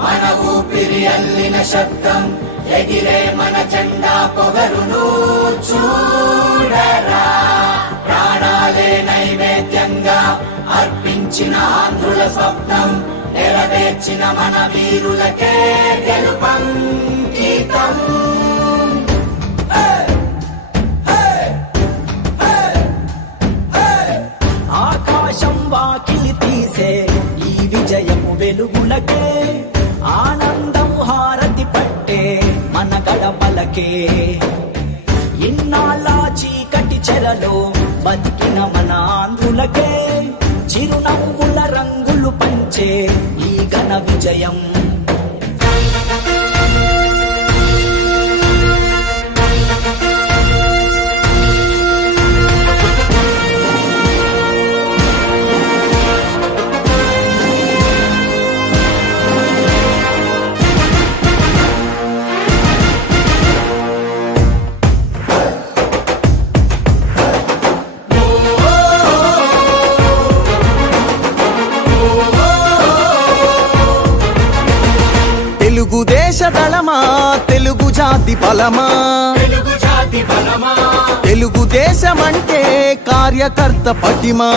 మన ఊపిరి అల్లిన శబ్దం ఎగిరే మన జెండా పొగరును చూడరా. ప్రాణాలే నైవేద్యంగా అర్పించిన ఆంధ్రుల స్వప్నం నెరవేర్చిన మన వీరులకే గెలుపంకితం. ఆకాశం వాకిలి తీసే ఈ విజయము వెలుగులకే, ఆనందం హారతి పట్టే మన గడపలకే. ఇన్నాళ్ళ చీకటి చెరలో బతికిన మన ఆంధ్రులకే చిరునవ్వుల రంగులు పంచే ఈ ఘన విజయం. తెలుగు దేశ దళమా, తెలుగు జాతి బలమా, తెలుగు దేశమంటే కార్యకర్త పటిమా.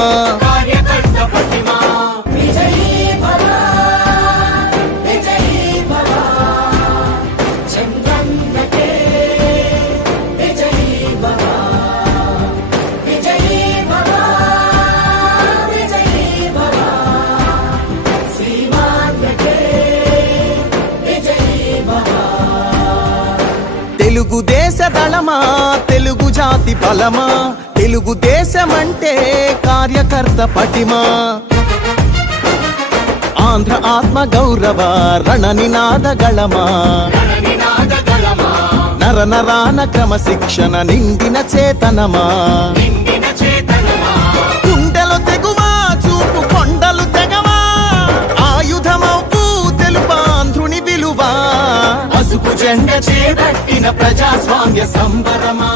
తెలుగు దేశ దళమా, తెలుగు జాతి బలమా, తెలుగు దేశమంటే కార్యకర్త పటిమా. ఆంధ్ర ఆత్మ గౌరవ రణ నినాద గళమా, నర నరాన క్రమశిక్షణ నిండిన చేతనమా. గుండెలు తెగువా, చూపు కొండలు తెగవా, ఆయుధమవు తెలుపాంధ్రుని విలువా. పసుపు జెండ చేపట్టిన ప్రజాస్వామ్య సంబరమా.